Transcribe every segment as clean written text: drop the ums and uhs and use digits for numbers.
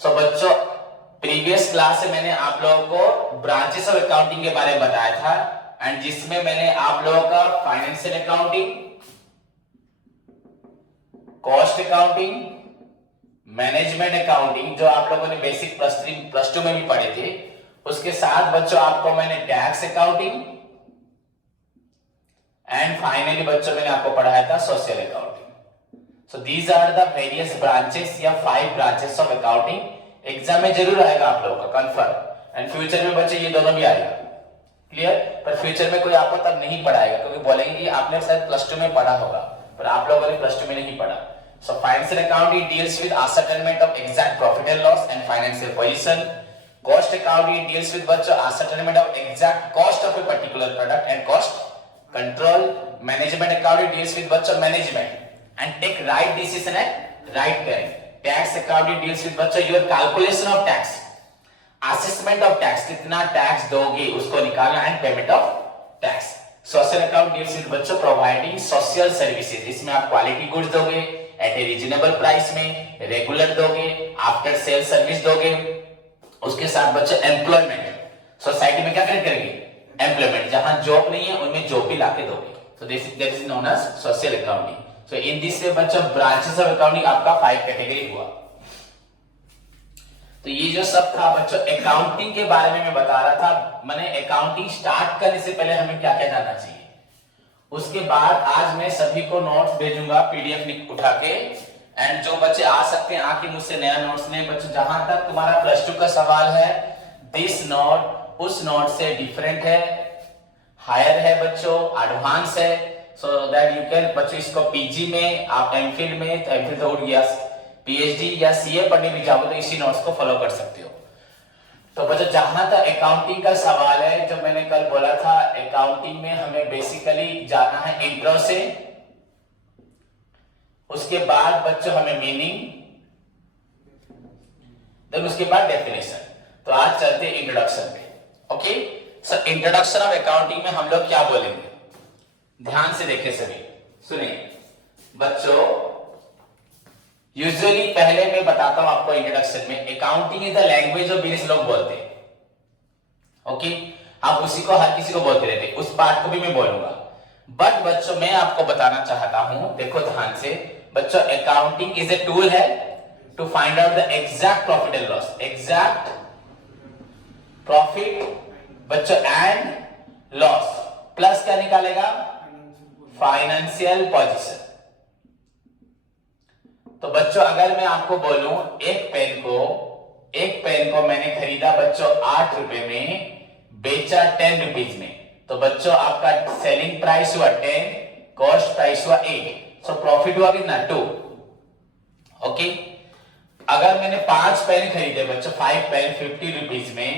सो बच्चों previous class से मैंने आप लोगों को ब्रांचेस ऑफ अकाउंटिंग के बारे में बताया था एंड जिसमें मैंने आप लोगों का financial accounting, cost accounting, management accounting जो आप लोगों ने बेसिक प्लस टू में भी पढ़े थे, उसके साथ बच्चों आपको मैंने टैक्स अकाउंटिंग एंड फाइनली बच्चों मैंने आपको पढ़ाया था social accounting. So these are the various branches या 5 ब्रांचेस ऑफ अकाउंटिंग। एग्जाम में जरूर आएगा आप लोगों का कंफर्म एंड फ्यूचर में बच्चे ये दोनों भी आएगा। क्लियर? पर फ्यूचर में कोई आपको तब नहीं पढ़ाएगा क्योंकि बोलेंगे कि आपने शायद प्लस 2 में पढ़ा होगा, पर आप लोगों ने प्लस 2 में नहीं पढ़ा। So financial accounting deals with ascertainment of exact profit and loss and financial position. Cost accounting deals with बच्चों ascertainment of exact cost of a particular product and cost control. Management accounting deals with बच्चों management and take right decision at right time. Tax accounting deals with बच्चों your calculation of tax, assessment of tax, कितना tax दोगे उसको निकालना and payment of tax. Social account deals with बच्चों providing social services, इसमें आप quality goods दोगे eight ए reasonable price में, रेगुलर दोगे, आफ्टर सेल सर्विस दोगे। उसके साथ बच्चों एम्प्लॉयमेंट, सोसाइटी में क्या करेंगे? एम्प्लॉयमेंट, जहां जॉब नहीं है उनमें जॉब भी लाके दोगे। So that is known as social accounting. So in this way बच्चों ब्रांचेस ऑफ अकाउंटिंग आपका 5 कैटेगरी हुआ। तो ये जो सब था बच्चों अकाउंटिंग के बारे में मैं बता रहा था। मैंने अकाउंटिंग स्टार्ट करने से पहले हमें क्या क्या जानना चाहिए। उसके बाद आज मैं सभी को नोट्स भेजूंगा पीडीएफ उठा के एंड जो बच्चे आ सकते हैं आके मुझसे नया नोट्स लें। बच्चों जहां तक तुम्हारा प्लस 2 का सवाल है, दिस नोट उस नोट से डिफरेंट है, हायर है बच्चों, एडवांस है। सो दैट यू कैन बच्चों इसको पीजी में, आप एमफिल में, तो एमफिल तो उठ गया, पीएचडी या सीए पढ़ने भी जाओगे तो इसी नोट्स को फॉलो कर सकते हो। तो बच्चों जहां तक अकाउंटिंग का सवाल है, जो मैंने कल बोला था अकाउंटिंग में हमें बेसिकली जाना है इंट्रो से, उसके बाद बच्चों हमें मीनिंग, देन उसके बाद डेफिनेशन। तो आज चलते हैं इंट्रोडक्शन पे। Okay, so introduction of accounting में हम लोग क्या बोलेंगे, ध्यान से देखें सभी, सुनिए बच्चों। यूजुअली पहले मैं बताता हूं आपको इंट्रोडक्शन में, accounting is the language of business लोग बोलते हैं। ओके, आप उसी को हर किसी को बोलते रहते, उस पार्ट को भी मैं बोलूंगा। बट बच्चों मैं आपको बताना चाहता हूं, देखो ध्यान से बच्चों, अकाउंटिंग इज ए टूल है to find out the exact profit and loss, exact profit बच्चों एंड लॉस, प्लस क्या निकालेगा? Financial position. तो बच्चों अगर मैं आपको बोलूं एक पेन को मैंने खरीदा बच्चों 8 रुपए में, बेचा 10 रुपीज में, तो बच्चों आपका सेलिंग प्राइस हुआ 10, कॉस्ट प्राइस हुआ 8, सो प्रॉफिट हुआ कितना? 2। ओके, अगर मैंने 5 पेन खरीदे बच्चों, 5 पेन 50 रुपीज में,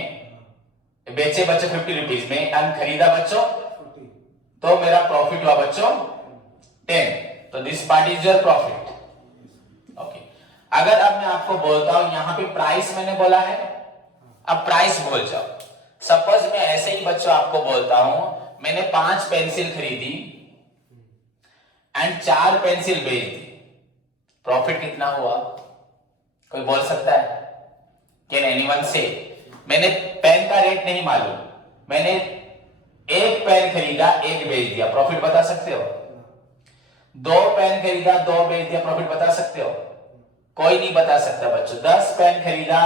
बेचे बच्चों 50 रुपीज में एंड खरीदा बच्चों, तो मेरा प्रॉफिट हुआ बच्चों 10। तो this part is your profit. अगर अब मैं आपको बोलता हूं यहां पे प्राइस मैंने बोला है, अब प्राइस बोल जाओ। सपोज मैं ऐसे ही बच्चों आपको बोलता हूं, मैंने 5 पेंसिल खरीदी एंड 4 पेंसिल बेच दी, प्रॉफिट कितना हुआ? कोई बोल सकता है? कैन एनीवन से? मैंने पेन का रेट नहीं मालूम, मैंने 1 पेन खरीदा 1 बेच दिया, प्रॉफिट बता सकते हो? 2 पेन खरीदा 2 बेच दिया, प्रॉफिट बता सकते हो? कोई नहीं बता सकता बच्चों। 10 पेन खरीदा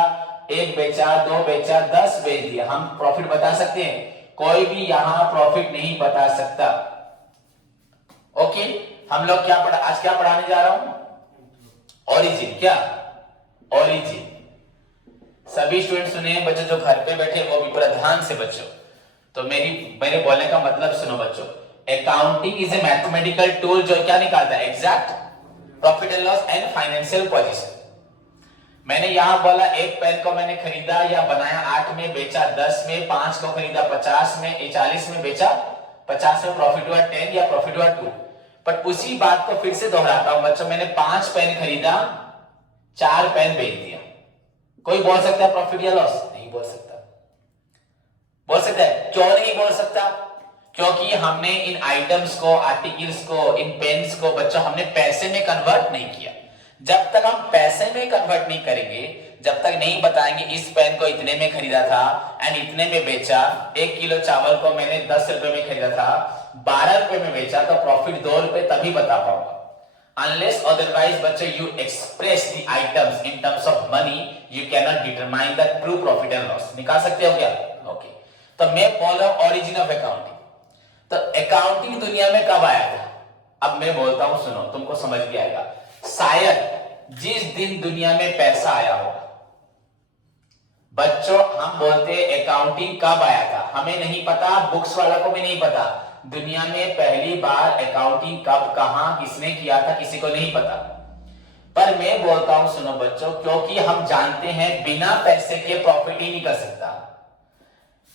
1 बेचा 2 बेचा 10 बेच दिया, हम प्रॉफिट बता सकते हैं? कोई भी यहां प्रॉफिट नहीं बता सकता। ओके, हम लोग आज क्या पढ़ाने जा रहा हूं? ओरिजिन। क्या? ओरिजिन। सभी स्टूडेंट सुने बच्चों, जो घर पे बैठे वो भी पूरा ध्यान से बच्चों। तो मेरे बोलने का मतलब सुनो बच्चों, accounting is a mathematical tool जो क्या निकालता है? Exact profit and loss and financial position. मैंने यहां बोला एक पेन को मैंने खरीदा या बनाया 8 में, बेचा 10 में, 5 को खरीदा 50 में, 40 में बेचा 50 में, प्रॉफिट हुआ 10 या प्रॉफिट हुआ 2। पर उसी बात को फिर से दोहराता हूं बच्चों, मैंने 5 पेन खरीदा 4 पेन बेच दिया, कोई बोल सकता है प्रॉफिट या लॉस? नहीं बोल सकता। बोल सकता है? क्यों नहीं बोल सकता? क्योंकि हमने इन आइटम्स को, आर्टिकल्स को, इन पेन्स को बच्चों हमने पैसे में कन्वर्ट नहीं किया। जब तक हम पैसे में कन्वर्ट नहीं करेंगे, जब तक नहीं बताएंगे इस पेन को इतने में खरीदा था एंड इतने में बेचा, 1 किलो चावल को मैंने 10 रुपए में खरीदा था, 12 रुपए में बेचा, तो प्रॉफिट 2 रुपए तभी बता पाऊंगा। Unless otherwise बच्चों you express the items in terms of money, you cannot determine the true profit and loss। निकाल सकते हो क्या? ओके तो मैं बोल रहा हूं origin of accounting। तो अकाउंटिंग दुनिया में कब आया था? अब मैं बोलता हूं, सुनो, तुमको समझ भी आएगा। शायद जिस दिन दुनिया में पैसा आया होगा। बच्चों हम बोलते हैं अकाउंटिंग कब आया था, हमें नहीं पता, बुक्स वाला को भी नहीं पता। दुनिया में पहली बार अकाउंटिंग कब, कहां, किसने किया था, किसी को नहीं पता। पर मैं बोलता हूं, सुनो बच्चों, क्योंकि हम जानते हैं बिना पैसे के प्रॉफिट ही नहीं कर सकता।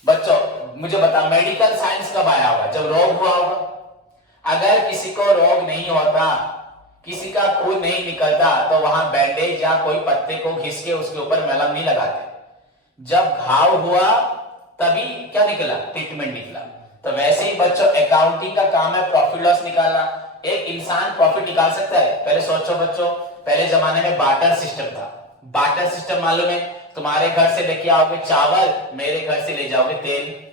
बच्चों मुझे बता, मेडिकल साइंस कब आया होगा? जब रोग हुआ होगा। अगर किसी को रोग नहीं होता, किसी का खून नहीं निकलता, तो वहां बैंडेज या कोई पत्ते को घिस के उसके ऊपर मलहम नहीं लगाते। जब घाव हुआ तभी क्या निकला? ट्रीटमेंट निकला। तो वैसे ही बच्चों अकाउंटिंग का काम है प्रॉफिट लॉस निकालना। एक इंसान प्रॉफिट निकाल सकता है? पहले सोचो बच्चों, पहले जमाने में बार्टर सिस्टम था। बार्टर सिस्टम मालूम है? तुम्हारे घर से लेके आओगे चावल, मेरे घर से ले जाओगे तेल।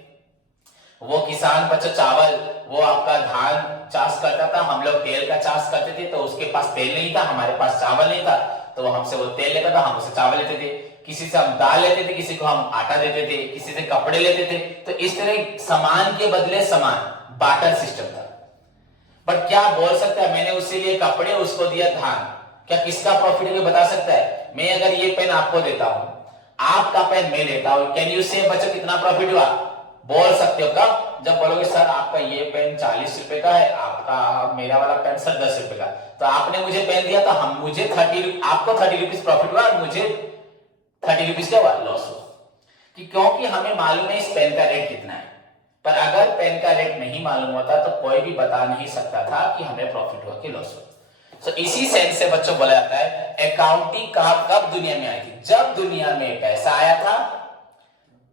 वो किसान बच्चों चावल, वो आपका धान चाष करता था, हम लोग तेल का चाष करते थे। तो उसके पास तेल नहीं था, हमारे पास चावल नहीं था, तो हमसे वो तेल लेता था, हम उससे चावल लेते थे। किसी से हम दाल लेते थे, किसी को हम आटा देते थे, किसी से कपड़े लेते थे। तो इस तरह सामान के बदले सामान, बार्टर सिस्टम था। बट क्या बोल सकता है, मैंने उससे लिए कपड़े, उसको दिया धान, क्या किसका प्रॉफिट है बता सकता है? मैं अगर ये पेन आपको देता हूं, आपका पेन मैं लेता हूं, कैन यू से बच्चों कितना प्रॉफिट हुआ? बोल सकते हो कब? जब बोलोगे सर आपका ये पेन 40 रुपए का है, आपका मेरा वाला पेन सर 10 रुपए का। तो आपने मुझे पेन दिया, तो हम मुझे 30, आपको 30 रुपीज प्रॉफिट हुआ और मुझे 30 रुपीज का लॉस हुआ। क्योंकि हमें मालूम है इस पेन का रेट कितना है। पर अगर पेन का रेट नहीं मालूम होता तो कोई भी बता नहीं सकता था कि हमें प्रॉफिट हुआ कि लॉस हुआ। तो इसी सेंस से बच्चों बोला जाता है अकाउंटिंग कब दुनिया में आई थी? जब दुनिया में पैसा आया था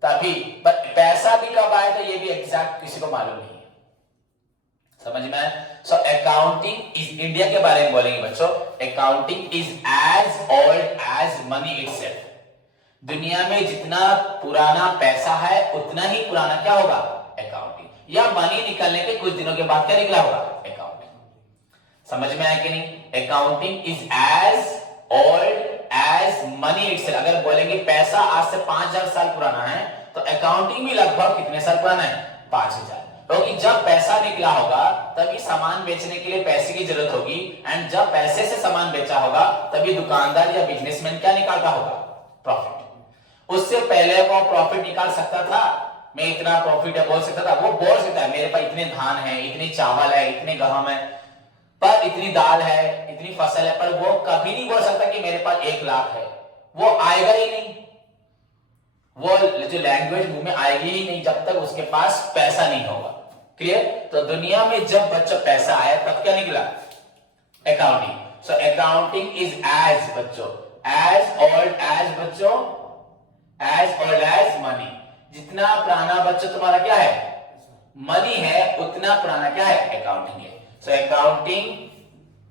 तभी। पर पैसा भी कब आया था ये भी एग्जैक्ट किसी को मालूम नहीं है। समझ में आया? सो अकाउंटिंग इज, इंडिया के बारे में बोलेंगे बच्चों, accounting is as old as money itself. दुनिया में जितना पुराना पैसा है उतना ही पुराना क्या होगा? अकाउंटिंग। या मनी निकलने के कुछ दिनों के बाद क्या निकला होगा? अकाउंटिंग। समझ में आया कि नहीं? Accounting is as old as money itself. अगर बोलेंगे पैसा आज से 5000 साल पुराना है, तो अकाउंटिंग भी लगभग कितने साल पुराना है? 5000। क्योंकि जब पैसा निकला होगा तभी सामान बेचने के लिए पैसे की जरूरत होगी, एंड जब पैसे से सामान बेचा होगा तभी दुकानदार या बिजनेसमैन क्या निकालता होगा? प्रॉफिट। उससे पहले वो प्रॉफिट निकाल सकता था, मैं इतना प्रॉफिट है बोल सकता था, वो बोल सकता है मेरे पास इतने धान है, इतनी चावल है, इतने गेहूं है, पर इतनी दाल है, इतनी फसल है, पर वो कभी नहीं बोल सकता कि मेरे पास 1 लाख है। वो आएगा ही नहीं, वो जो लैंग्वेज मुंह में आएगी ही नहीं जब तक उसके पास पैसा नहीं होगा। क्लियर? तो दुनिया में जब बच्चों पैसा आया तब क्या निकला? Accounting. So accounting is as बच्चों, एज ओल्ड एज बच्चों, एज ओल्ड एज मनी। जितना पुराना बच्चों तुम्हारा क्या है? मनी है, उतना पुराना क्या है? अकाउंटिंग है। सो अकाउंटिंग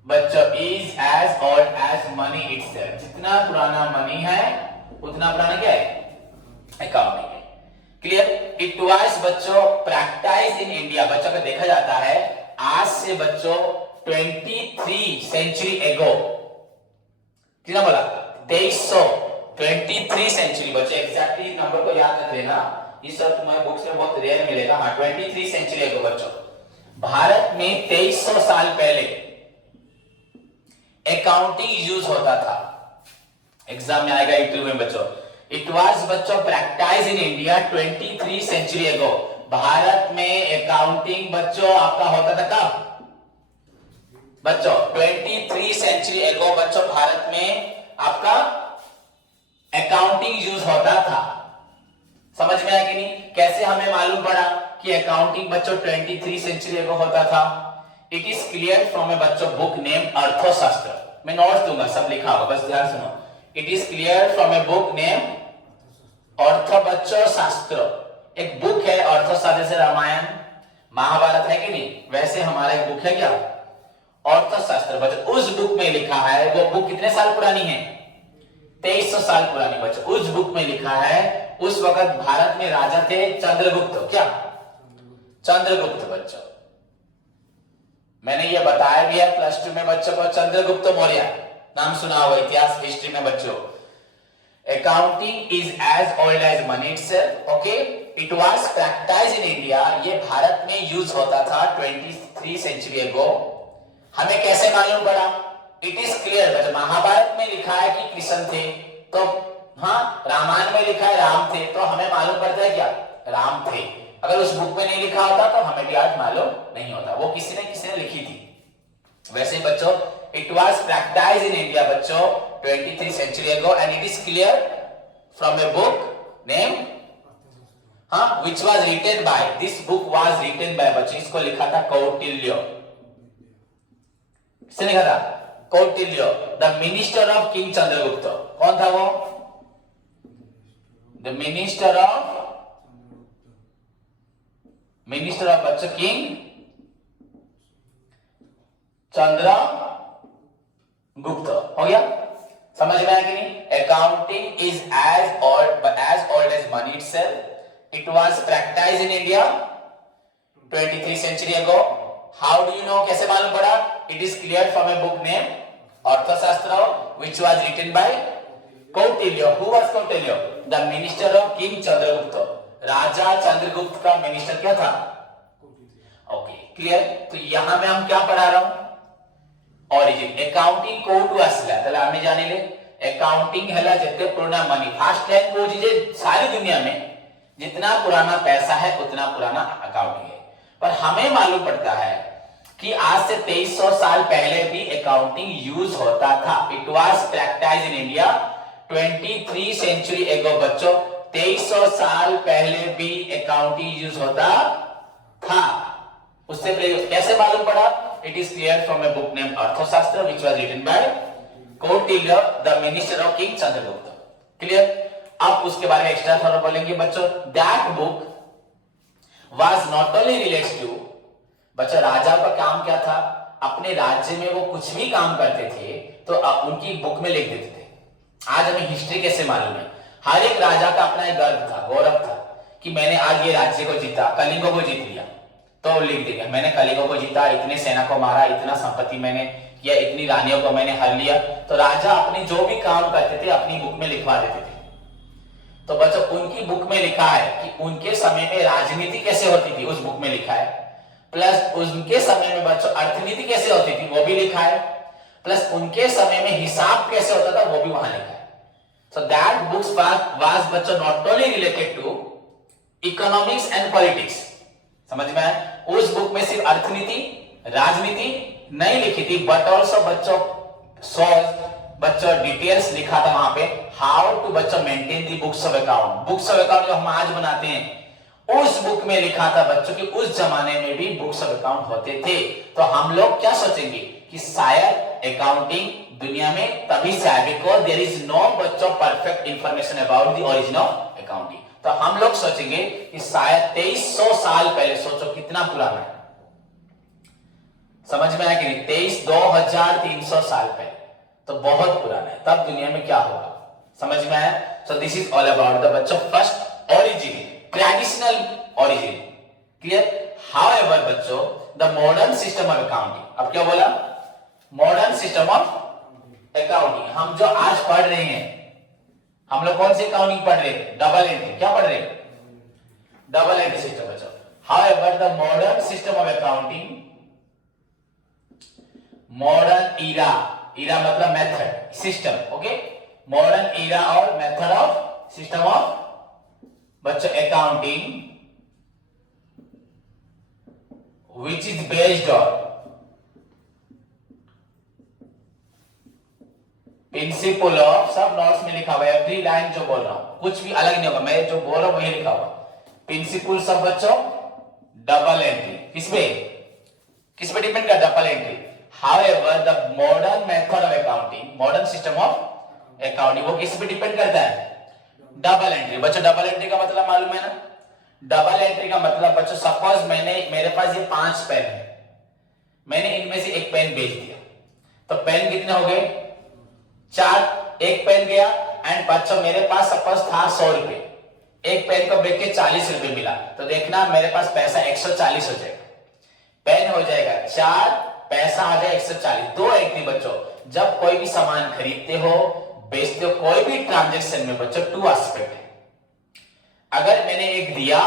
बच्चों is as old as money itself. जितना पुराना मनी है उतना पुराना क्या है? अकाउंटिंग है। क्लियर? इट वाज बच्चों प्रैक्टिस इन इंडिया। बच्चों का देखा जाता है आज से बच्चों 23 सेंचुरी एगो, कितना बोला? 2323 सेंचुरी। बच्चों एग्जैक्टली नंबर को याद रख लेना, इस सब तुम्हारे बुक्स में बहुत रेयर मिलेगा। हाँ 23 सेंचुरी एगो बच्चों, भारत में 2300 साल पहले अकाउंटिंग यूज होता था। एग्जाम में आएगा इंटरव्यू में बच्चों। इट वाज बच्चों प्रैक्टिस इन इंडिया 23 सेंचुरी एगो। भारत में अकाउंटिंग बच्चों आपका होता था कब? बच्चों 23 सेंचुरी एगो बच्चों भारत में आपका अकाउंटिंग यूज होता था। समझ में आया कि नहीं? कैसे हमें मालूम पड़ा कि अकाउंटिंग बच्चों 23 सेंचुरी एगो होता था? इट इज क्लियर फ्रॉम ए बच्चों बुक नेम अर्थशास्त्र। मैं नोट्स दूंगा, सब लिखा होगा, बस ध्यान सुनो। It is clear from a book name अर्थ बच्चों शास्त्र। एक बुक है अर्थशास्त्र, से रामायण महाभारत है कि नहीं, वैसे हमारा एक बुक है क्या? अर्थशास्त्र। बच्चों उस बुक में लिखा है, वो बुक कितने साल पुरानी है? 2300 साल पुरानी बच्चों। उस बुक में लिखा है उस वक्त भारत में राजा थे चंद्रगुप्त। क्या? चंद्रगुप्त बच्चों। मैंने ये बताया भी है प्लस 2 में बच्चों को, चंद्रगुप्त मौर्य नाम सुना होगा इतिहास हिस्ट्री में बच्चों। Accounting is as old as money itself. Okay, it was practised in India. ये भारत में यूज होता था 23 सेंचुरी अगो। हमें कैसे मालूम पड़ा? इट इज क्लियर बच्चों, महाभारत में लिखा है कि कृष्ण थे, तो हाँ, रामायण में लिखा है राम थे, तो हमें मालूम पड़ता है क्या? राम थे। अगर उस बुक में नहीं लिखा होता तो हमें भी आज मालूम नहीं होता, वो किसी ने लिखी थी। वैसे ही बच्चों, it was practised in India बच्चों 23 century ago and it is clear from a book name which was written by, this book was written by बच्चों, इसको लिखा था कौटिल्य। किसने लिखा था? Kautilya, the minister of king Chandragupta. कौन था वो? द मिनिस्टर ऑफ बच्चों किंग चंद्रगुप्त। हो गया? समझ में आया कि नहीं? Accounting is as old as money itself. It was practiced in India 23 century ago. How do you know? कैसे मालूम पड़ा? It is clear from a book named अर्थशास्त्र which was written by Kautilya. Who was Kautilya? The minister of King Chandragupta. राजा चंद्रगुप्त का minister क्या था? Okay, clear. तो यहां में हम क्या पढ़ा रहा हूं? ऑरिजिन अकाउंटिंग कोड आसला তাহলে আমি জানিলে अकाउंटिंग हैला যেতে পুরোনা মানি ফার্স্ট लैंग्वेज যে सारी दुनिया में जितना पुराना पैसा है उतना पुराना अकाउंटिंग है। पर हमें मालूम पड़ता है कि आज से 2300 साल पहले भी अकाउंटिंग यूज होता था। It was practised in India 23 century ago बच्चों। 2300 साल पहले भी अकाउंटिंग यूज होता था। उससे पहले कैसे मालूम पड़ा? It is clear from a book name Arthashastra which was written by Kautilya the minister of king Chandragupta. Clear? अब उसके बारे में एक्स्ट्रा थोड़ा बोलेंगे बच्चों। That book was not only relates to बच्चों, राजा का काम क्या था? अपने राज्य में वो कुछ भी काम करते थे तो उनकी बुक में लिख देते थे। आज हमें हिस्ट्री कैसे मालूम है? हर एक राजा का अपना एक गर्व था, गौरव था कि मैंने आज ये राज्य को जीता, कलिंगों को जीत लिया, तो लिख देगा मैंने कलिंगों को जीता, इतने सेना को मारा, इतना संपत्ति मैंने किया, इतनी रानियों को मैंने हर लिया। तो राजा अपने जो भी काम करते थे अपनी बुक में लिखवा देते थे। तो बच्चों, उनकी बुक में लिखा है कि उनके समय में राजनीति कैसे होती थी, उस बुक में लिखा है। प्लस उनके समय में बच्चों अर्थनीति कैसे होती थी, वो भी लिखा है। प्लस उनके समय में हिसाब कैसे होता था, वो भी वहां लिखा है। सो दैट बुक्स वाज बच्चों not only related to economics and politics. समझ में आया? उस बुक में सिर्फ अर्थनीति, राजनीति नहीं लिखी थी, बट ऑल्सो बच्चों बच्चों डिटेल्स लिखा था वहां पे। हाउ टू बच्चों maintain the books of account. Books of account जो हम आज बनाते हैं, उस बुक में लिखा था बच्चों कि उस जमाने में भी बुक्स ऑफ अकाउंट होते थे। तो हम लोग क्या सोचेंगे कि शायद अकाउंटिंग दुनिया में तभी से है बिकॉज देयर इज नो बच्चों perfect information about the origin of accounting. तो हम लोग सोचेंगे कि शायद 2300 साल पहले, सोचो कितना पुराना है। समझ में आया कि नहीं? 2300 साल पहले, तो बहुत पुराना है। तब दुनिया में क्या होगा, समझ में आया? So this is all about the बच्चों first origin, traditional origin. Clear? However बच्चों the modern system of accounting, अब क्या बोला? Modern system of accounting. हम जो आज पढ़ रहे हैं, हम लोग कौन सी अकाउंटिंग पढ़ रहे हैं? Double entry. क्या पढ़ रहे हैं? डबल एंट्री सिस्टम बच्चों। However the modern system of accounting, modern era मतलब method, system. Okay, modern era और मेथड ऑफ सिस्टम ऑफ बच्चों accounting which is based on principle of, सब नोट्स में लिखा हुआ है, एवरी लाइन जो बोल रहा हूं कुछ भी अलग नहीं होगा, मैं जो बोल रहा हूं वही लिखा हुआ। प्रिंसिपल सब बच्चों डबल एंट्री, किस पे डिपेंड कर? Double entry. However, the modern method of accounting, modern system of accounting, वो किस पे डिपेंड करता है? Double entry. बच्चों डबल एंट्री का मतलब मालूम है ना? डबल एंट्री का मतलब बच्चों, सपोज मेरे पास ये 5 पेन है, मैंने इनमें से एक पेन बेच दिया, तो पेन कितने हो गए? 4। एक पेन गया एंड बच्चों मेरे पास सपोज था 100 रुपए, एक पेन को बेच के 40 रुपए मिला, तो देखना मेरे पास पैसा 140 हो जाएगा, पेन हो जाएगा 4, पैसा आ जाए 140। दो एक थी बच्चों, जब कोई भी सामान खरीदते हो बेचते हो, कोई भी ट्रांजेक्शन में बच्चों 2 एस्पेक्ट है। अगर मैंने एक दिया,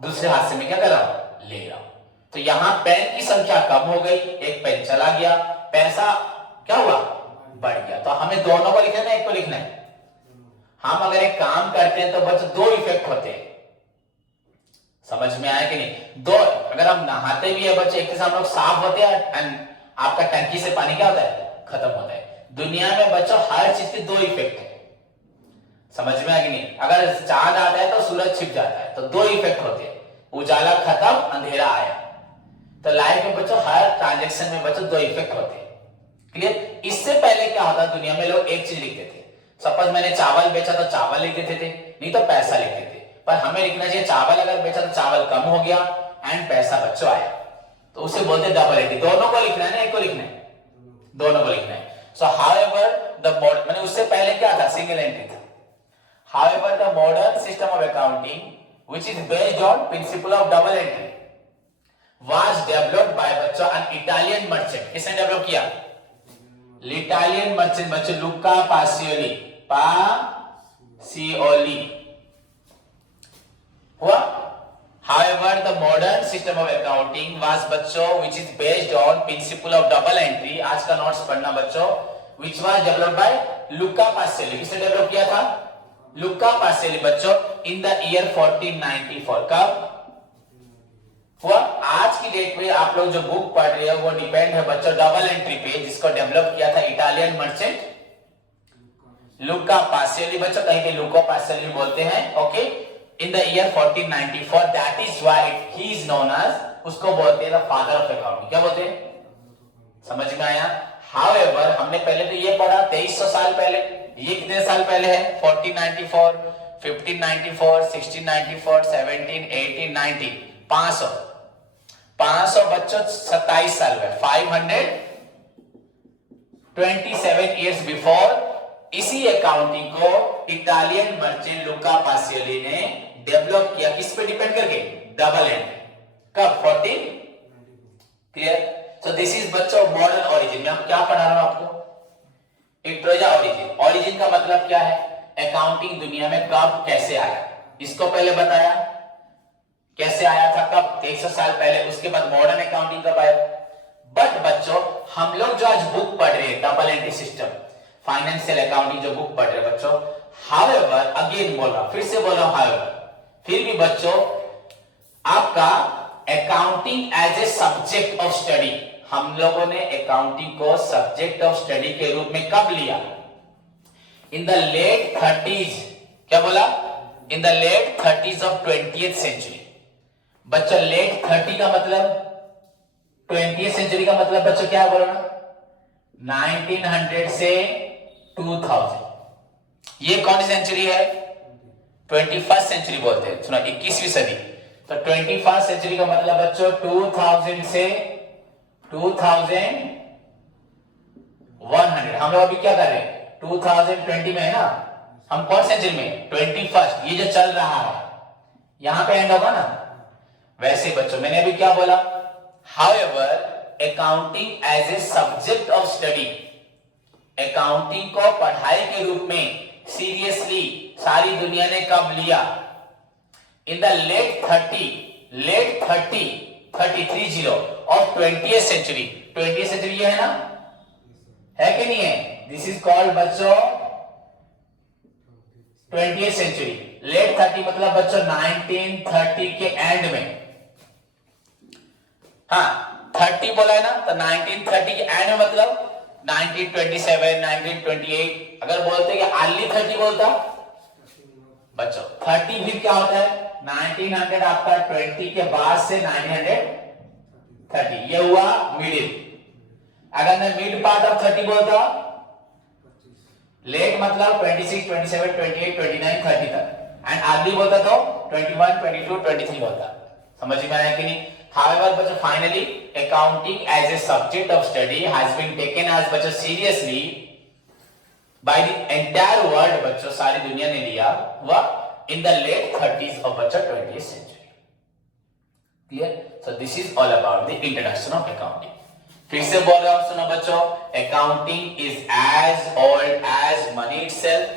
दूसरे हाथ से मैं क्या कर रहा हूं, ले रहा हूं, तो यहां पेन की संख्या कम हो गई, एक पेन चला गया, पैसा क्या हुआ, बढ़ गया। तो हमें दोनों को लिखना है, एक को लिखना है। हम अगर एक काम करते हैं तो बच्चों 2 इफेक्ट होते हैं, समझ में आया कि नहीं। दो, अगर हम नहाते भी है बच्चे, एक हम लोग साफ होते हैं एंड आपका टंकी से पानी क्या होता है, खत्म होता है। दुनिया में बच्चों हर चीज के 2 इफेक्ट है, समझ में आया कि नहीं। अगर चांद आता है तो सूरज छिप जाता है, तो 2 इफेक्ट होते हैं, उजाला खत्म, अंधेरा आया। तो लाइफ में बच्चों हर ट्रांजेक्शन में बच्चों 2 इफेक्ट होते हैं, क्लियर। इससे पहले क्या होता, दुनिया में लोग एक चीज लिखते थे, सपोज मैंने चावल बेचा तो चावल लिख देते थे, नहीं तो पैसा लिखते थे। पर हमें लिखना चाहिए चावल अगर बेचा तो चावल कम हो गया एंड पैसा बच्चों आया, तो उसे बोलते डबल एंट्री। दोनों को लिखना है ना, एक को लिखना है, दोनों को लिखना है। सो हाउएवर द मॉडर्न, मैंने उससे पहले क्या था, सिंगल एंट्री था। However the modern system of accounting which is based on principle of double entry was developed by बच्चों एन इटालियन मर्चेंट। किसने डेवलप किया, इटालियन मर्चेंट बच्चों, लुका पासियोली, पासियोली हुआ। However, the modern system of accounting was बच्चों which is based on principle of double entry। आज का notes पढ़ना बच्चों, which was developed by लुका पासियोली। किसने डेवलप किया था, लुका पासियोली बच्चों, in the year 1494। कब हुआ, आज की डेट में आप लोग जो बुक पढ़ रहे हो वो डिपेंड है बच्चों डबल एंट्री पे, जिसको डेवलप किया था इटालियन मर्चेंट लुका पासियोली बच्चों, कहीं पे लुको पासियोली बोलते हैं, okay. In the year 1494, that is why he is known as, उसको बोलते हैं द फादर ऑफ अकाउंटिंग। क्या बोलते हैं, समझ में आया। हाउएवर हमने पहले तो ये पढ़ा 2300 साल पहले, ये कितने साल पहले है, 1494, 1594, 1694, 17, 18, 19, 500 बच्चों 27 साल में, 527 ईयर्स बिफोर इसी अकाउंटिंग को इटालियन मर्चेंट लुका पासियोली ने डेवलप किया। किस पे डिपेंड करके, डबल एंट्री। कब, 14, क्लियर। सो दिस इज बच्चों मॉडर्न ओरिजिन। मैं क्या पढ़ा रहा हूं आपको, इंट्रोजा ओरिजिन। ओरिजिन का मतलब क्या है, अकाउंटिंग दुनिया में कब कैसे आया, इसको पहले बताया कैसे आया था, कब, 2300 साल पहले। उसके बाद मॉडर्न अकाउंटिंग कब आया। बट बच्चों हम लोग जो आज बुक पढ़ रहे हैं double entry system, financial accounting जो बुक पढ़ रहे हैं बच्चों, हाउएवर अगेन बोल रहा, फिर से बोल रहा हूं हाउएवर, फिर भी बच्चों आपका accounting as a subject of study, हम लोगों ने अकाउंटिंग को सब्जेक्ट ऑफ स्टडी के रूप में कब लिया, इन द लेट 30s। क्या बोला, in the late 30s of 20th century. बच्चों लेट 30 का मतलब 20th सेंचुरी का मतलब बच्चों क्या है, बोलो ना, 1900 से 2000। ये कौन सी सेंचुरी है, 21st सेंचुरी बोलते हैं, सुना, 21वीं सदी। तो 21st सेंचुरी का मतलब बच्चों 2000 से 2100। हम लोग अभी क्या कर रहे हैं, 2020 में है ना, हम कौन सेंचुरी में, 21st। ये जो चल रहा है यहां पे एंड होगा ना। वैसे बच्चों मैंने अभी क्या बोला, however accounting as a subject of study, accounting को पढ़ाई के रूप में सीरियसली सारी दुनिया ने कब लिया, in the late 30 of 20th century. 20th century ये है ना, है कि नहीं है, दिस इज कॉल्ड बच्चों 20th सेंचुरी। लेट 30 मतलब बच्चों 1930 के एंड में, हाँ 30 बोला है ना, तो 1930 के एंड में मतलब 1927, 1928। अगर बोलते कि अर्ली 30 बोलता बच्चों, 30 फिर क्या होता है, 1900 आपका 20 के बाद से 930, ये हुआ मिडिल। अगर मैं मिड पार्ट ऑफ 30 बोलता, लेट मतलब 26, 27, 28, 29, 30 तक, एंड अर्ली बोलता तो 21, 22, 23 बोलता। समझ में आया कि नहीं। However, बच्चों finally accounting as a subject of study has been taken as बच्चों seriously by the entire world बच्चों, सारी दुनिया ने लिया हुआ इन द लेट 30s ऑफ बच्चों 20th century. Clear? So this is all about the introduction of accounting. फिर से बोल रहा हूं, सुनो बच्चों, accounting is as old as money itself.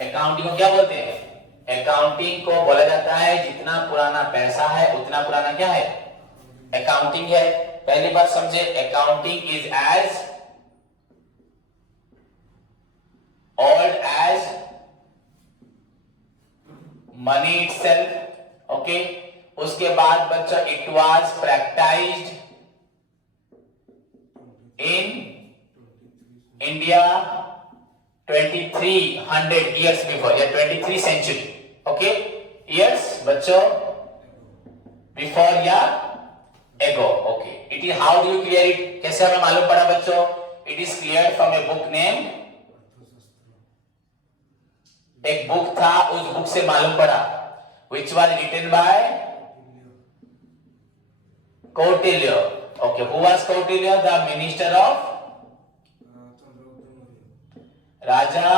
Accounting को क्या बोलते हैं? अकाउंटिंग को बोला जाता है जितना पुराना पैसा है उतना पुराना क्या है? अकाउंटिंग है। पहली बात समझे, accounting is as old as money itself. Okay, उसके बाद बच्चा it was practiced in India 2300 years before, या 23 century. Okay, years बच्चों before या ago. Okay, it is, how do you clear it? कैसे हमें मालूम पड़ा बच्चों? It is cleared from a book named, एक बुक था, उस बुक से मालूम पड़ा, which was written by Kautilya. Okay, who was Kautilya? The minister of राजा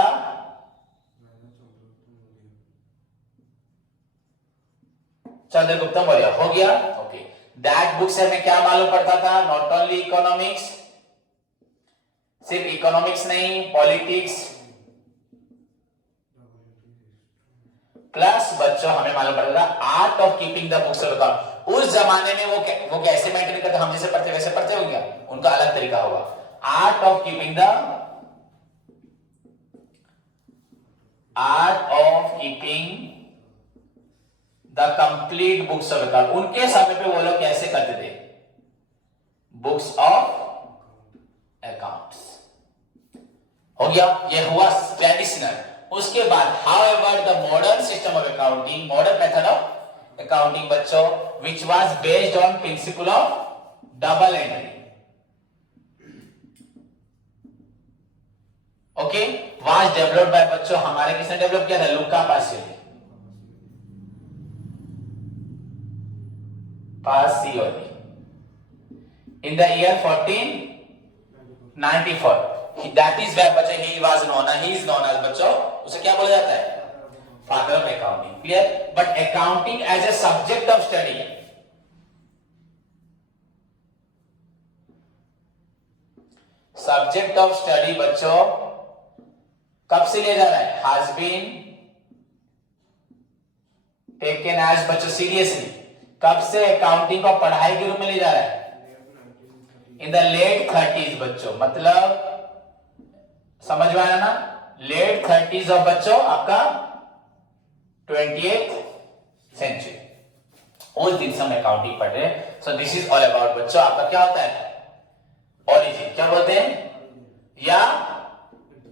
चंद्रगुप्त मौर्य। हो गया? ओके, दैट बुक से हमें क्या मालूम पड़ता था? नॉट ओनली इकोनॉमिक्स, सिर्फ इकोनॉमिक्स नहीं, पॉलिटिक्स प्लस बच्चों हमें मालूम पड़ेगा art of keeping the books of account. उस जमाने में वो कैसे मेंटेन करते? हम जैसे पढ़ते वैसे पढ़ते हो क्या? उनका अलग तरीका होगा। Art of keeping the complete books of account. उनके समय पे वो लोग कैसे करते थे? Books of accounts. हो गया? ये हुआ ट्रेडिशनल। उसके बाद however the modern system of accounting, modern method of accounting बच्चों, which was based on principle of double entry, okay, was developed by बच्चों, हमारे किसने डेवलप किया था? लुका पासियोली। in the year 1494। That is where बच्चों he is known as बच्चों, उसे क्या बोला जाता है? Father of accounting. Clear? But accounting as a subject of study, subject of study बच्चों कब से लिया जा रहा है? हैज बीन टेकन एज बच्चों सीरियसली। कब से अकाउंटिंग को पढ़ाई के रूप में लिया जा रहा है? इन द लेट 30s बच्चों, मतलब समझ में आया ना? लेट 30s ऑफ बच्चों आपका 20th सेंचुरी, उस दिन से हम अकाउंटिंग पढ़ रहे हैं। सो दिस इज ऑल अबाउट बच्चों आपका क्या होता है? ओरिजिन। क्या बोलते हैं? या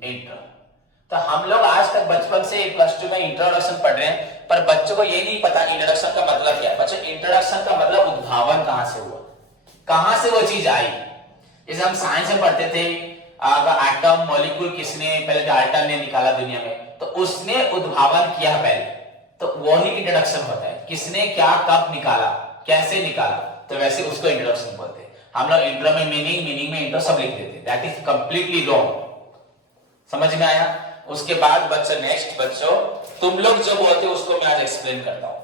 इंट्रो। तो हम लोग आज तक बचपन से +2 में इंट्रोडक्शन पढ़ रहे हैं, पर बच्चों को ये नहीं पता इंट्रोडक्शन का मतलब क्या है। बच्चों, इंट्रोडक्शन का मतलब उद्भावन कहां से हुआ, कहां से वो चीज आई। जैसे हम साइंस में पढ़ते थे एटम मॉलिक्यूल किसने पहले, डाल्टन ने निकाला दुनिया में, तो उसने उद्भावन किया पहले, तो वही इंट्रोडक्शन होता है। किसने क्या कब निकाला, कैसे निकाला, तो वैसे उसको इंट्रोडक्शन बोलते हैं। हम लोग इंट्रो में मीनिंग में इंट्रो सब लिख देते, दैट इज कंप्लीटली रॉन्ग। समझ में आया? उसके बाद बच्चों नेक्स्ट बच्चों तुम लोग जो बोलते हो उसको मैं आज एक्सप्लेन करता हूं।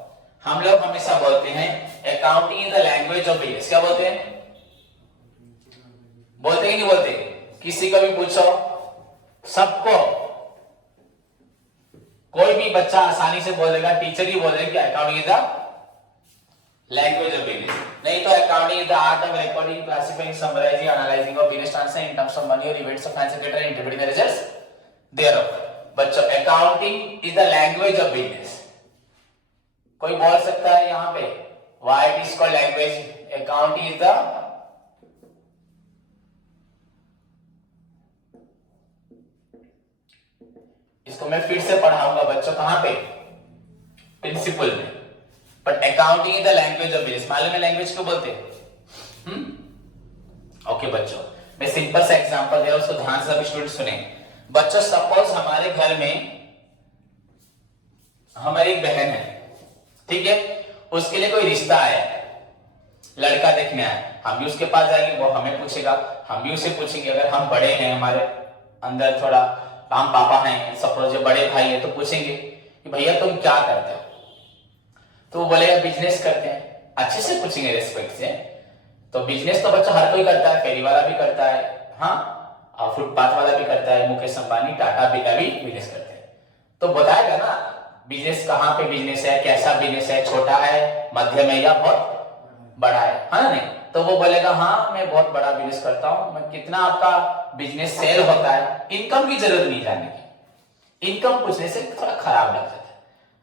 हम लोग हमेशा बोलते हैं accounting is the language of business. क्या बोलते हैं? बोलते हैं कि नहीं बोलते? किसी को भी पूछो, सबको, कोई भी बच्चा आसानी से बोलेगा, टीचर ही बोलेगा कि accounting is the language of business. नहीं तो accounting is the art of recording, classifying, summarising, analysing of business transaction in terms of money और events of financial data, interpreting the results thereof. बच्चों, accounting is the language of business. कोई बोल सकता है यहां पे why it is called language? Accounting is the, इसको मैं फिर से पढ़ाऊंगा बच्चों, कहां पे? प्रिंसिपल में। But accounting is the language of business. मालूम है लैंग्वेज क्यों बोलते हैं? ओके बच्चों, मैं सिंपल सा एग्जांपल दे रहा हूं, उसको ध्यान से सभी स्टूडेंट सुने। बच्चों, सपोज हमारे घर में हमारी एक बहन है, ठीक है, उसके लिए कोई रिश्ता आया, लड़का देखने आया, हम भी उसके पास जाएंगे, वो हमें पूछेगा, हम भी उसे पूछेंगे। अगर हम बड़े हैं, हमारे अंदर थोड़ा हम पापा हैं, सपोज जो बड़े भाई हैं तो पूछेंगे कि भैया तुम क्या करते हो, तो वो बोलेगा बिजनेस करते हैं। अच्छे से पूछेंगे, रेस्पेक्ट से। तो बिजनेस तो बच्चा हर कोई करता है, फेरी वाला भी करता है, हाँ, और फुटपाथ वाला भी करता है, मुकेश अंबानी, टाटा, बिरला भी बिजनेस करते हैं। तो बताएगा ना बिजनेस कहाँ पे बिजनेस है, कैसा बिजनेस है, छोटा है, मध्यम है या बहुत बड़ा है ना? नहीं तो वो बोलेगा हाँ मैं बहुत बड़ा बिजनेस करता हूं। मैं कितना आपका बिजनेस सेल होता है, इनकम की जरूरत नहीं जानने की। इनकम पूछने से थोड़ा खराब लग जाता है।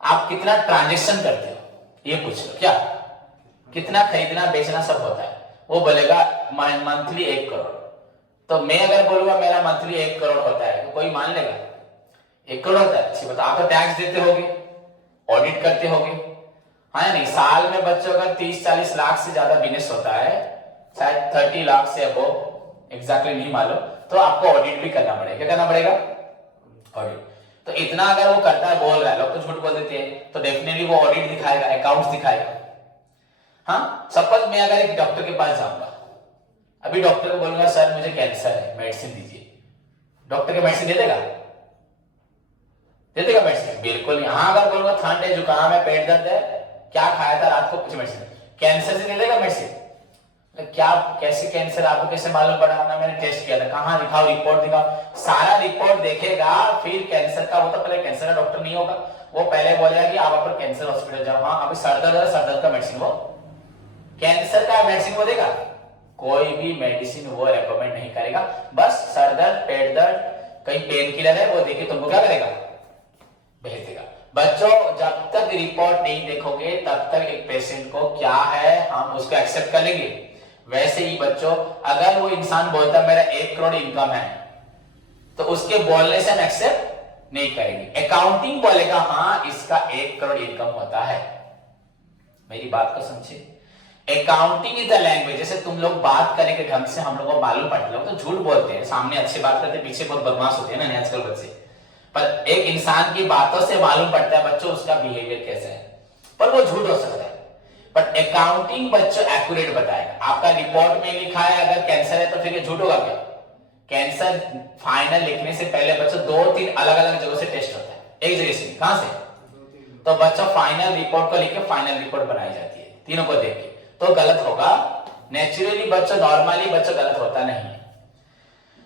आप कितना ट्रांजेक्शन करते हो ये पूछ लो, क्या कितना खरीदना बेचना सब होता है। वो बोलेगा मंथली 1 करोड़। तो मैं अगर बोलूंगा मेरा मंथली 1 करोड़ होता है तो कोई मान लेगा? 1 करोड़ होता है, अच्छी बात। आप तो टैक्स देते होगे, ऑडिट करते होगे, हाँ नहीं? साल में बच्चों का 30-40 लाख से ज्यादा बिजनेस होता है, शायद 30 लाख से अबव, एग्जैक्टली नहीं मालूम। तो आपको ऑडिट भी करना पड़ेगा। क्या करना पड़ेगा? ऑडिट। तो इतना अगर वो करता है, बोल रहा है, लोग तो झूठ बोल देते हैं, तो डेफिनेटली वो ऑडिट दिखाएगा, अकाउंट्स दिखाएगा। हाँ, सपोज मैं अगर एक डॉक्टर के पास जाऊंगा, अभी डॉक्टर को बोलूंगा सर मुझे कैंसर है, मेडिसिन दीजिए, डॉक्टर के मेडिसिन दे देगा? दे देगा मेडिसिन? बिल्कुल नहीं। हाँ, अगर बोलूंगा ठंड है, जुकाम है, पेट दर्द है, क्या खाया था रात को, कुछ मेडिसिन, कैंसर से दे देगा मेडिसिन? क्या कैसे कैंसर, आपको कैसे मालूम पड़ा? ना मैंने टेस्ट किया था, कहाँ दिखाओ, रिपोर्ट दिखाओ। सारा रिपोर्ट देखेगा, फिर कैंसर का, वो तो पहले कैंसर का डॉक्टर नहीं होगा, वो पहले बोलेगा कि आप अपन कैंसर हॉस्पिटल जाओ। हाँ, अभी सर दर्द का मेडिसिन, वो कैंसर का मेडिसिन वो देगा? कोई भी मेडिसिन वो रेकमेंड नहीं करेगा। बस सर दर्द, पेट दर्द, कहीं पेन किलर है वो देखे तुमको क्या करेगा? भेज देगा। बच्चों, जब तक रिपोर्ट नहीं देखोगे तब तक एक पेशेंट को क्या है हम उसको एक्सेप्ट कर लेंगे। वैसे ही बच्चों, अगर वो इंसान बोलता मेरा 1 करोड़ इनकम है, तो उसके बोलने से हम एक्सेप्ट नहीं करेंगे। अकाउंटिंग बोलेगा हाँ इसका 1 करोड़ इनकम होता है। मेरी बात को समझे। Accounting is the language. जैसे तुम लोग बात करने के ढंग से हम लोग को मालूम पड़ता है, लोग तो झूठ बोलते हैं, सामने अच्छी बात करते हैं, पीछे बहुत बदमाश होते हैं ना आजकल बच्चे। पर एक इंसान की बातों से मालूम पड़ता है बच्चों उसका बिहेवियर कैसा है, पर वो झूठ हो सकता है। बट अकाउंटिंग बच्चों एक्यूरेट बताएगा। आपका रिपोर्ट में लिखा है अगर कैंसर है तो फिर ये झूठ होगा क्या? कैंसर फाइनल लिखने से पहले बच्चों 2-3 अलग अलग जगह से टेस्ट होता है, एक जगह से, कहां से? तो बच्चों फाइनल रिपोर्ट को लिख के फाइनल रिपोर्ट बनाई जाती है, तीनों को देख के। तो गलत होगा नेचुरली बच्चों, नॉर्मली बच्चों गलत होता नहीं है।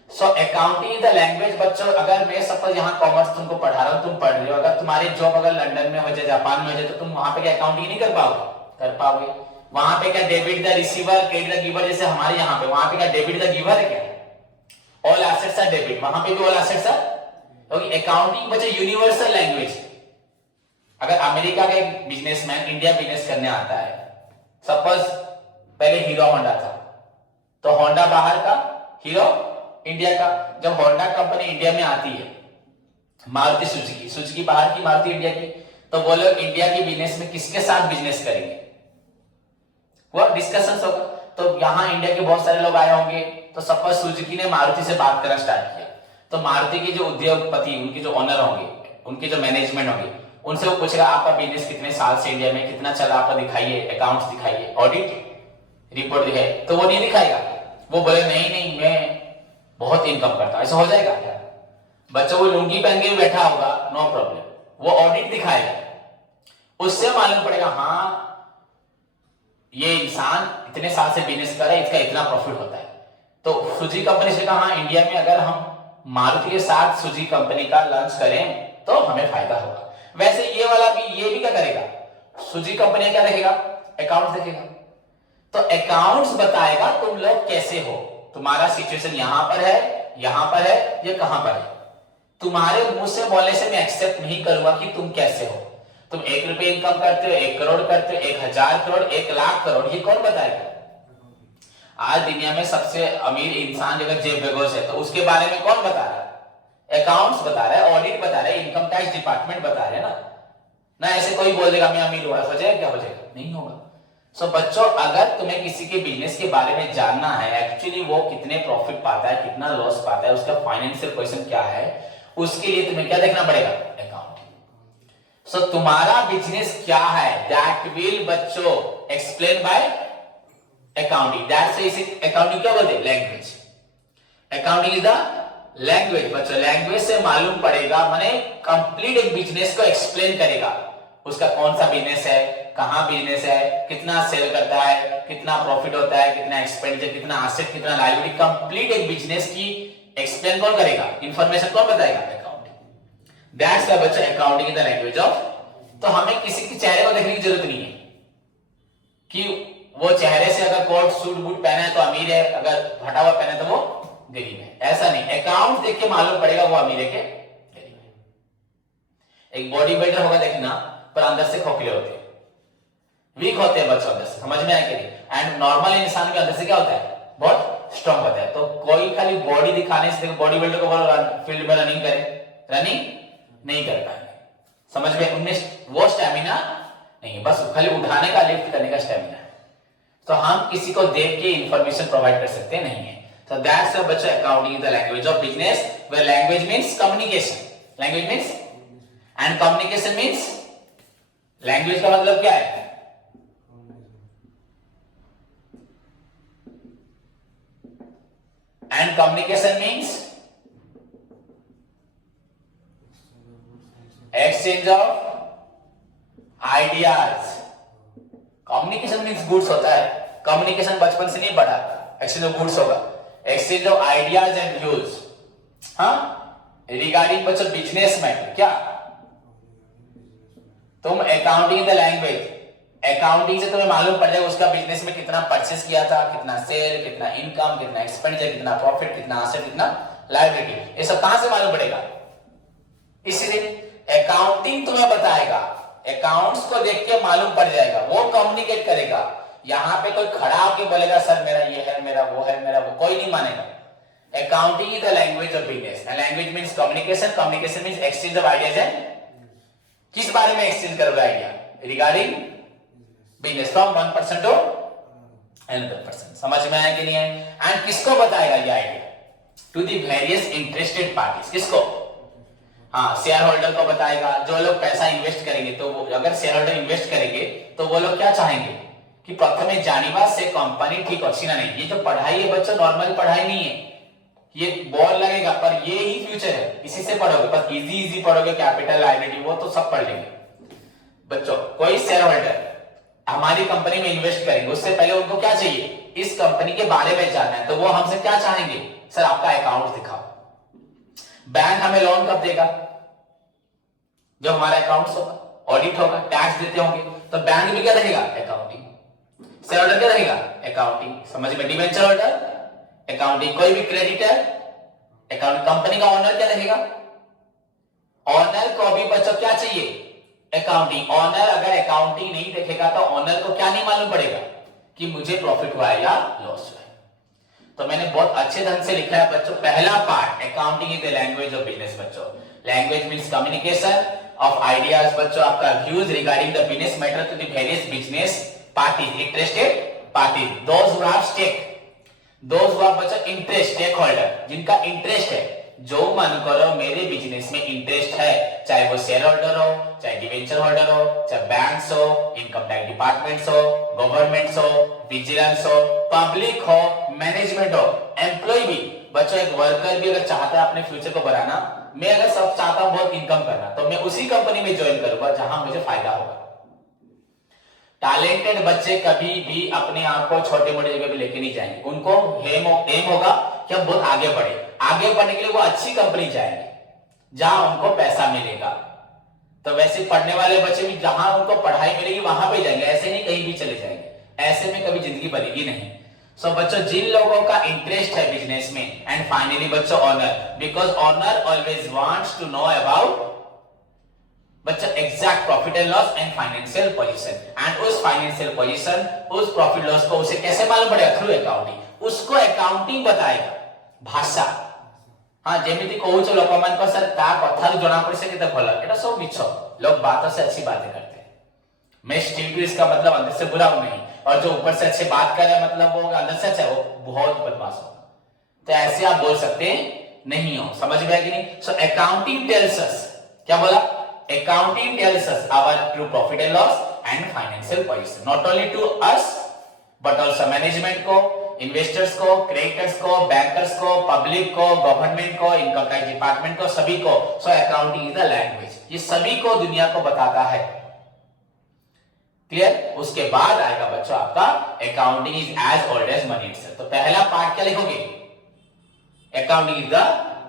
सो अकाउंटिंग इज द लैंग्वेज। बच्चों, अगर मैं सपोज यहाँ कॉमर्स तुमको पढ़ा रहा हूँ, तुम पढ़ रहे हो, अगर तुम्हारी जॉब अगर लंदन में हो जाए, जापान में हो जाए, तो तुम वहां पे क्या अकाउंटिंग नहीं कर पाओगे? कर पाओगे। वहां पे क्या debit the receiver, credit the giver, जैसे हमारे यहाँ पे, वहां पे क्या डेबिट द गिवर है क्या? ऑल एसेट्स आर डेबिट, वहां पे भी ऑल एसेट्स आर। क्योंकि अकाउंटिंग बच्चे यूनिवर्सल लैंग्वेज। अगर अमेरिका का एक बिजनेसमैन इंडिया बिजनेस करने आता है, सपोज पहले हीरो होंडा था, तो होंडा बाहर का, हीरो इंडिया का। जब होंडा कंपनी इंडिया में आती है, मारुति सुजुकी, सुजुकी बाहर की, मारुति इंडिया की, तो वो लोग इंडिया की बिजनेस में किसके साथ बिजनेस करेंगे, वो डिस्कशंस होगा। तो यहाँ इंडिया के बहुत सारे लोग आए होंगे, तो सपोज सुजुकी ने मारुति से बात करना स्टार्ट किया, तो मारुति के जो उद्योगपति, उनके जो ओनर होंगे, उनके जो मैनेजमेंट होंगे, उनसे वो पूछेगा आपका बिजनेस कितने साल से इंडिया में, कितना चला, आपका दिखाइए, अकाउंट्स दिखाइए, ऑडिट रिपोर्ट दिखाइए। तो वो नहीं दिखाएगा, वो बोले नहीं नहीं मैं बहुत इनकम करता हूं। ऐसा हो जाएगा क्या? बच्चों, वो लुंगी पहन के भी बैठा होगा, नो प्रॉब्लम, वो ऑडिट दिखाएगा, उससे मालूम पड़ेगा हाँ ये इंसान इतने साल से बिजनेस कर रहा है, इसका इतना प्रॉफिट होता है। तो सुजुकी कंपनी से कहा हाँ इंडिया में अगर हम मारुति के साथ सुजुकी कंपनी का लॉन्च करें तो हमें फायदा होगा। वैसे ये वाला भी, ये भी क्या करेगा, सुजुकी कंपनी क्या देखेगा? अकाउंट देखेगा। तो अकाउंट्स बताएगा तुम लोग कैसे हो, तुम्हारा सिचुएशन यहां पर है, यहां पर है, ये कहां पर है। तुम्हारे मुंह से बोलने से मैं एक्सेप्ट नहीं करूंगा कि तुम कैसे हो। तुम 1 रुपये इनकम करते हो, 1 करोड़ करते हो, 1000 करोड़, 1 लाख करोड़, ये कौन बताएगा? आज दुनिया में सबसे अमीर इंसान अगर जेफ बेजोस है, तो उसके बारे में कौन बता रहा है? अकाउंट्स बता रहा है, ऑडिट बता रहा है, इनकम टैक्स डिपार्टमेंट बता रहे हैं ना। ऐसे कोई बोल देगा मैं अमीर हुआ, हो जाएगा क्या? हो जाएगा? नहीं होगा। सो बच्चों, अगर तुम्हें किसी के बिजनेस के बारे में जानना है, एक्चुअली वो कितने प्रॉफिट पाता है, कितना लॉस पाता है, उसका फाइनेंशियल पोजीशन क्या है, उसके लिए तुम्हें क्या देखना पड़ेगा? अकाउंटिंग। सो तुम्हारा बिजनेस क्या है, दैट विल बच्चों एक्सप्लेन बाय अकाउंटिंग। दैट्स इसे अकाउंटिंग क्या बोलते हैं? Language. Accounting is the language बच्चों, लैंग्वेज से मालूम पड़ेगा माने कंप्लीट एक बिजनेस को एक्सप्लेन करेगा, उसका कौन सा बिजनेस है, कहां बिजनेस है, कितना सेल करता है, कितना प्रॉफिट होता है, कितना एक्सपेंडिचर, कितना एसेट, कितना लायबिलिटी, कंप्लीट एक बिजनेस की एक्सप्लेन कौन करेगा, इंफॉर्मेशन कौन बताएगा, अकाउंटिंग। दैट्स व्हाई बच्चों accounting is the language of. तो हमें किसी के चेहरे को देखने की जरूरत नहीं है कि वो चेहरे से अगर कोट सूट बूट पहना है तो अमीर है, अगर फटा हुआ पहना है तो वो गरीब है, ऐसा नहीं। अकाउंट देख के मालूम पड़ेगा वो अमीर है के गरीब है। एक बॉडी बिल्डर होगा देखना, पर अंदर से खोखले होते हैं, वीक होते हैं बच्चों अंदर से, समझ में आया कि नहीं। एंड नॉर्मल इंसान के अंदर से क्या होता है, बहुत स्ट्रांग होता है। तो कोई खाली बॉडी दिखाने से, बॉडी बिल्डर को बोलो फील्ड में रनिंग करे, रनिंग नहीं कर पाएंगे, समझ में, उनमें वो स्टैमिना नहीं, बस खाली उठाने का, लिफ्ट करने का स्टैमिना है। तो हम किसी को देख के इंफॉर्मेशन प्रोवाइड कर सकते नहीं है। So that's why बच्चों accounting is the language of business, where language means communication, language means and communication means, language का मतलब क्या है, and communication means exchange of ideas। Communication means goods होता है, कम्युनिकेशन बचपन से नहीं पढ़ा, एक्सचेंज ऑफ गुड्स होगा, exchange of ideas and views. हाँ, रिगार्डिंग बच्चों बिजनेस मैटर, क्या तुम अकाउंटिंग द लैंग्वेज, अकाउंटिंग से तुम्हें मालूम पड़ जाएगा उसका बिजनेस में कितना परचेस किया था, कितना सेल, कितना इनकम, कितना एक्सपेंडिचर, कितना प्रॉफिट, कितना एसेट, कितना लायबिलिटी, ये सब कहां से मालूम पड़ेगा, इसीलिए अकाउंटिंग तुम्हें बताएगा, अकाउंट्स को देख के मालूम पड़ जाएगा, वो कम्युनिकेट करेगा। यहां पे कोई खड़ा होके बोलेगा सर मेरा ये है, मेरा वो है, मेरा वो, कोई नहीं मानेगा। Accounting is the language of business, and language means communication, communication means exchange of ideas and, किस बारे में एक्सचेंज करोगे idea, regarding business, from one person to another person, समझ में आया कि नहीं है। एंड किसको बताएगा ये idea, to the various interested parties, किसको, हाँ शेयर होल्डर को बताएगा, जो लोग पैसा इन्वेस्ट करेंगे। तो अगर शेयर होल्डर इन्वेस्ट करेंगे तो वो लोग क्या चाहेंगे कि प्रथमे जानिबा से कंपनी ठीक अच्छी ना नहीं। ये जो पढ़ाई है बच्चों नॉर्मल पढ़ाई नहीं है, ये बॉल लगेगा पर ये ही फ्यूचर है, इसी से पढ़ोगे, पर इजी इजी पढ़ोगे, कैपिटल लायबिलिटी वो तो सब पढ़ लेंगे बच्चों। कोई शेयर होल्डर हमारी कंपनी में इन्वेस्ट करेंगे, उससे पहले उनको क्या चाहिए, इस कंपनी के बारे में जानना है। तो वो हमसे क्या चाहेंगे, सर आपका अकाउंट दिखाओ। बैंक हमें लोन कब देगा, जब हमारा अकाउंट्स होगा, ऑडिट होगा, टैक्स देते होंगे, तो बैंक भी क्या देखेगा, अकाउंटिंग। शेयर होल्डर क्या देखेगा, अकाउंटिंग, समझ में, डिवेंचर होल्डर अकाउंटिंग, कोई भी क्रेडिटर अकाउंट, कंपनी का ओनर क्या देखेगा, ओनर को भी बच्चों क्या चाहिए, अकाउंटिंग। ओनर अगर अकाउंटिंग नहीं देखेगा तो ओनर को क्या नहीं मालूम पड़ेगा कि मुझे प्रॉफिट हुआ है या लॉस हुआ है। तो मैंने बहुत अच्छे ढंग से लिखा है बच्चों, पहला part accounting is the language of business बच्चों। Language means communication of ideas बच्चों, आपका views regarding the business matter to the various business parties, interested parties, those who have stake, those who have बच्चों interest, stakeholder, जिनका interest है, जो मन करो मेरे बिजनेस में इंटरेस्ट है, चाहे वो शेयर होल्डर हो, चाहे डिवेंचर होल्डर हो, चाहे बैंक्स हो, इनकम टैक्स डिपार्टमेंट्स हो, गवर्नमेंट्स हो, विजिलेंस हो, पब्लिक हो, मैनेजमेंट हो, एम्प्लॉय भी बच्चों, एक वर्कर भी अगर चाहता है अपने फ्यूचर को बनाना, मैं अगर सब चाहता हूं बहुत इनकम करना, तो मैं उसी कंपनी में ज्वाइन करूंगा जहां मुझे फायदा होगा। टैलेंटेड बच्चे कभी भी अपने आप को छोटे मोटे जगह पे लेके नहीं जाएंगे, उनको एम होगा कि हम बहुत आगे बढ़े, आगे बढ़ने के लिए वो अच्छी कंपनी जाएंगे जहां उनको पैसा मिलेगा। तो वैसे पढ़ने वाले बच्चे भी जहां उनको पढ़ाई मिलेगी वहां पे जाएंगे, ऐसे नहीं कहीं भी चले जाएंगे, ऐसे में कभी जिंदगी बनेगी नहीं। सो बच्चों जिन लोगों का इंटरेस्ट है बिजनेस में, एंड फाइनली बच्चों owner, because owner always wants to know about बच्चों exact profit and loss and financial position, and उस फाइनेंशियल पोजीशन, उस प्रॉफिट लॉस को उसे कैसे मालूम पड़ेगा, थ्रू अकाउंटिंग। उसको अकाउंटिंग बताएगा, भाषा। हाँ जेमिति कहूछ लोकमान को सर ता कथार जणा पड़े से केते भला, एटा सब मिछ, लोग बातों से अच्छी बातें करते हैं। मैं स्टील इसका मतलब अंदर से बुरा हूं नहीं, और जो ऊपर से अच्छे बात कर रहा है मतलब वो अंदर से अच्छा है, वो बहुत बदमाश हो। तो ऐसे आप बोल सकते नहीं हो, समझ में आया कि नहीं। सो अकाउंटिंग टेल्स अस, क्या बोला, accounting tells us our true profit and loss and financial position, not only to us but also management को, इन्वेस्टर्स को, क्रेडिटर्स को, बैंकर्स को, पब्लिक को, गवर्नमेंट को, इनकम टैक्स डिपार्टमेंट को, सभी को। So accounting is the language, ये सभी को दुनिया को बताता है। क्लियर? उसके बाद आएगा बच्चों आपका accounting is as old as money itself. तो पहला पार्ट क्या लिखोगे? Accounting is the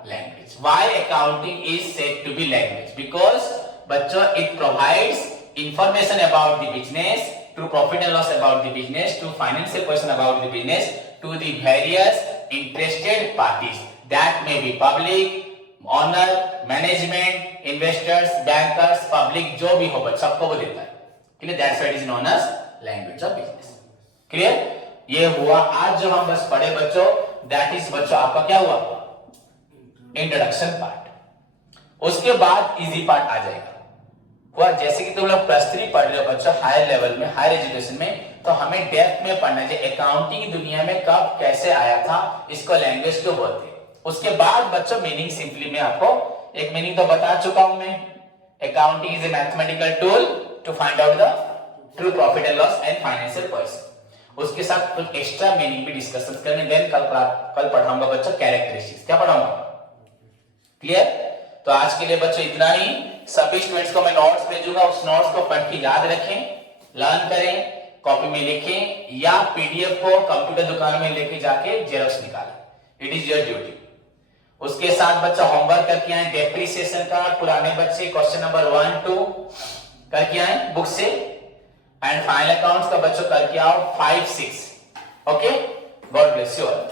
language. Why accounting is said to be language? Because बच्चों it provides information about the business, to profit and loss about the business, to financial question about the business, to the various interested parties that may be public, owner, management, investors, bankers, public, जो भी हो बच्चों सबको वो देता है। Clear? That's why it is known as language of business। Clear? ये हुआ आज जो हम बस पढ़े बच्चों, that is बच्चों आपका क्या हुआ? Introduction part. उसके बाद इजी पार्ट आ जाएगा। हुआ जैसे कि तुम लोग प्लस 3 पढ़ रहे हो बच्चों हायर लेवल में, हायर एजुकेशन में, तो हमें डेप्थ में पढ़ना है अकाउंटिंग दुनिया में कब कैसे आया था, इसको लैंग्वेज क्यों बोलते हैं। उसके बाद बच्चों मीनिंग सिंपली मैं आपको एक मीनिंग तो बता चुका हूं मैं, accounting is a mathematical tool to find out the true profit and loss and financial person. उसके साथ कुछ एक्स्ट्रा मीनिंग भी डिस्कशन करेंगे। देन कल पढ़ाऊंगा बच्चों कैरेक्टरिस्टिक्स। क्या पढ़ाऊंगा? क्लियर? तो आज के लिए बच्चों इतना ही। सभी स्टूडेंट्स को मैं नोट्स भेजूंगा, उस नोट्स को पढ़ के याद रखें, लर्न करें, कॉपी में लिखें या पीडीएफ को कंप्यूटर दुकान में लेके जाके जेरॉक्स निकालें। It is your duty. उसके साथ बच्चा होमवर्क करके आए डेप्रिसिएशन का, पुराने बच्चे क्वेश्चन नंबर 1 2 करके आए बुक से, एंड फाइनल अकाउंट्स का बच्चों करके आओ 5 6। Okay, God bless you all.